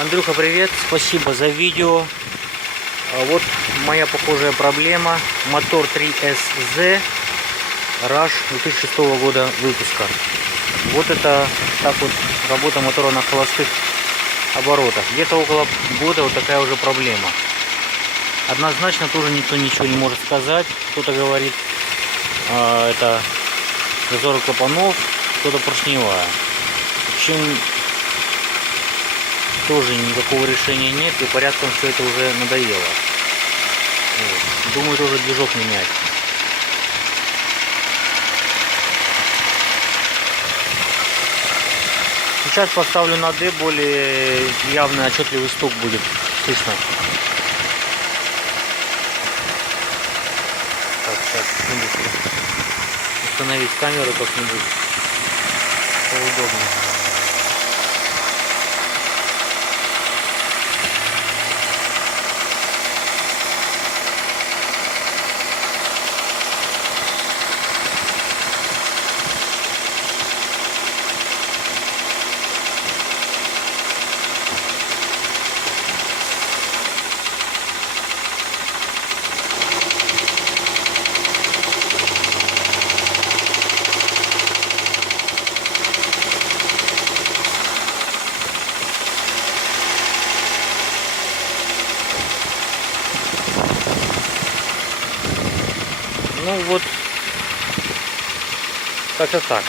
Андрюха, привет, спасибо за видео. Вот моя похожая проблема. Мотор 3SZ Rush 2006 года выпуска. Вот это так вот работа мотора на холостых оборотах. Где-то около года вот такая уже проблема. Однозначно тоже никто ничего не может сказать. Кто-то говорит, это зазор клапанов, кто-то поршневая. В общем, тоже никакого решения нет, и порядком все это уже надоело. Вот. Думаю, тоже движок менять. Сейчас поставлю на D, более явный отчетливый стук будет слышно. Так, сейчас установить камеру как-нибудь поудобнее. Ну вот, как-то так.